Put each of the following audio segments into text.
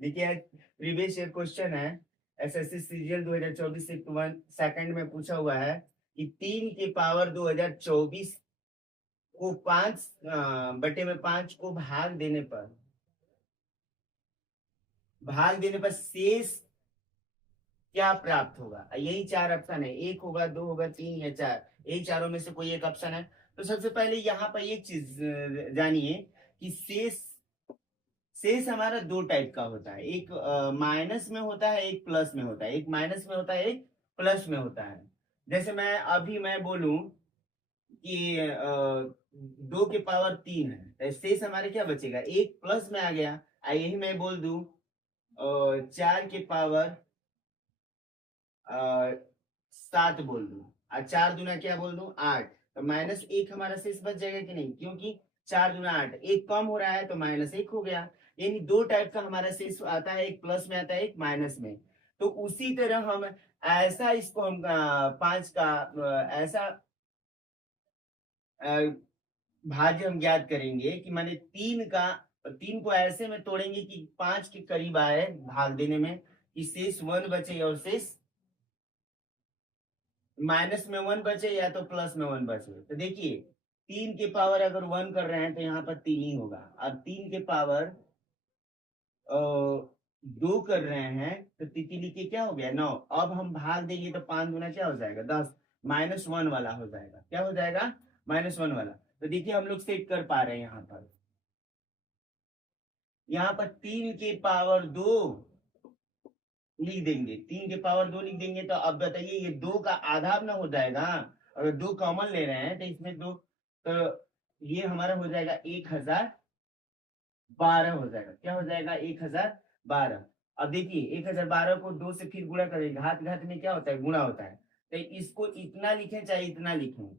देखिए previous year question है, SSC CGL 2024 से 1 सेकंड में पूछा हुआ है कि 3 की पावर 2024 को 5/5 को भाग देने पर शेष क्या प्राप्त होगा। यही 4 ऑप्शन है, 1 होगा, 2 होगा, 3 या 4। यही चारों में से कोई एक ऑप्शन है। तो सबसे पहले यहाँ पर एक चीज जानिए कि शेष हमारा दो टाइप का होता है, एक माइनस में होता है, एक प्लस में होता है। एक माइनस में होता है, एक प्लस में होता है। जैसे मैं बोलूं कि 2 की पावर 3 है, तो शेष हमारे क्या बचेगा, एक प्लस में आ गया। यही मैं बोल दूं 4 की पावर 7 बोल दूं, और 4 दूना क्या बोल दूं, 8। तो -1 हमारा शेष बच जाएगा कि नहीं, क्योंकि 4 दूना 8, एक कम हो रहा है तो -1 हो गया। यानी दो टाइप का हमारा शेष आता है, एक प्लस में आता है, एक माइनस में। तो उसी तरह हम ऐसा इसको हम 5 का ऐसा अ, भाज्य हम ज्ञात करेंगे कि माने 3 को ऐसे में तोड़ेंगे कि 5 के करीब आए भाग देने में, कि शेष 1 बचे और शेष माइनस में 1 बचे या तो प्लस में 1 बचे। तो देखिए 3 के पावर अगर 1 कर रहे हैं तो यहाँ पर 3 ही होगा। अब 3 के पावर 2 कर रहे हैं तो तितली के क्या हो गया, 9। अब हम भाग देंगे तो 5 दूना क्या हो जाएगा, 10। -1 वाला हो जाएगा, क्या हो जाएगा, -1 वाला। तो देखिए हम लोग सेट कर पा रहे हैं यहाँ पर 3 के पावर 2 लिख देंगे, 3 के पावर 2 लिख देंगे। तो अब बताइए ये 2 का आधा ना हो जाएगा। अगर 2 कॉमन ले रहे हैं तो इसमें 2, तो ये हमारा हो जाएगा 1012 हो जाएगा। क्या हो जाएगा, 1012। अब देखिए 1012 को 2 से फिर गुणा करेंगे, घात घात में क्या होता है, गुणा होता है। तो इसको इतना लिखें चाहे इतना लिखें,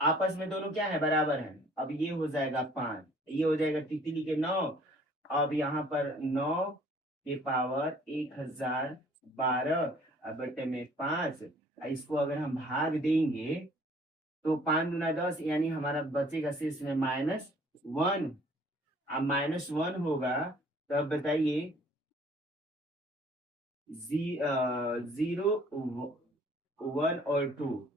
आपस में दोनों क्या है, बराबर है। अब ये हो जाएगा 5, ये हो जाएगा तितली के 9। अब यहाँ पर 9 के पावर 1012 बटे में 5, इसको अगर हम भाग देंगे तो 5 दूना 10, यानी हमारा बचेगा शेष में -1। अब -1 होगा, तब बताइए 0 1 और 2,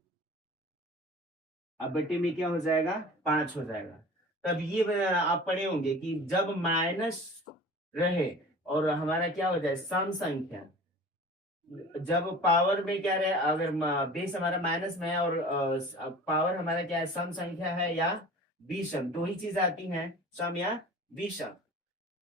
अब बटे में क्या हो जाएगा, 5 हो जाएगा। तब ये आप पढ़े होंगे कि जब माइनस रहे और हमारा क्या हो जाए, सम संख्या, जब पावर में क्या रहे, अगर बेस हमारा माइनस में है और पावर हमारा क्या है, सम संख्या है या विषम, दो ही चीज आती हैं, सम या विषम।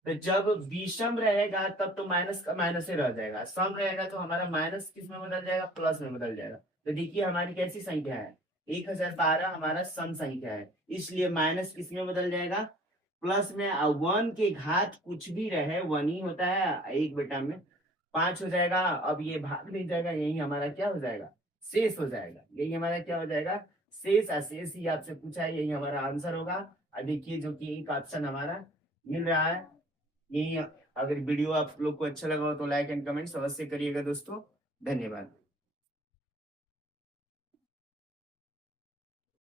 तो जब विषम रहेगा तब तो माइनस का माइनस ही रह जाएगा, सम रहेगा तो हमारा माइनस किस में बदल जाएगा, प्लस में बदल जाएगा। तो देखिए हमारी कैसी संख्या है, 1012 हमारा सम संख्या है, इसलिए माइनस किस में बदल जाएगा, प्लस में। 1 के घात कुछ भी रहे 1 ही होता है, 1/5 हो जाएगा। अब ये भाग नहीं जाएगा, यही हमारा क्या हो जाएगा, शेष हो जाएगा। यही हमारा क्या हो जाएगा, शेष। शेष ही आपसे पूछा है, यही हमारा आंसर होगा। अब देखिए जो कि एक ऑप्शन हमारा मिल रहा है यही। अगर वीडियो आप लोग को अच्छा लगा हो तो लाइक एंड कमेंट्स अवश्य करिएगा दोस्तों। धन्यवाद।